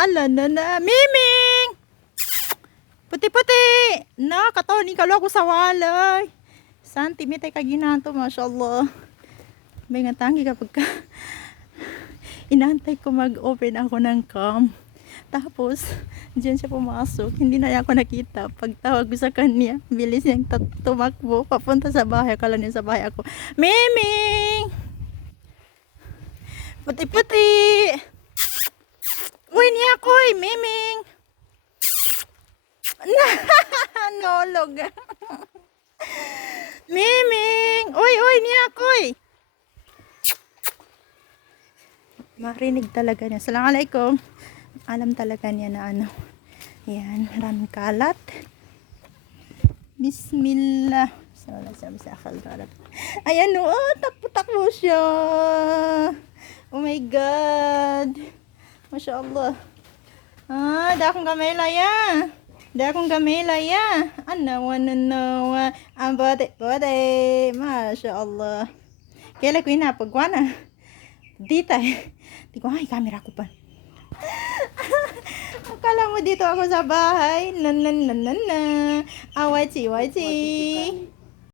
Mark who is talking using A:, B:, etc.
A: Ala na na. Miming! Puti-puti! Na, kato, ni kalo ako sa walay. Santi, may tayo kaginato, mashallah. May nga tangi kapag ka. Inaantay ko mag-open ako ng cam. Tapos, diyan siya pumasok. Hindi na ako nakita. Pagtawag ko sa kanya, bilis niyang tumakbo. Papunta sa bahay. Akala niya sa bahay ako. Miming! Puti-puti! Uy, niya ako eh, Miming! Nolog. Miming! Uy, uy, niya ako eh! Marinig talaga niya. Assalamualaikum. Alam talaga niya na ano. Yan, maraming kalat. Bismillah. Ayan o, oh, takbo-takbo siya. Oh my God. Masya Allah. Ah, da akong gamela ya. Da akong gamela ya. Ano, ano, no. Ang bote, bote. Masya Allah. Kailan ko inapagwa na. Dita. Di ko, ay, camera ko pa. Akala mo dito ako sa bahay. Nan, nan, nan, nan. Ah, wachi, wachi.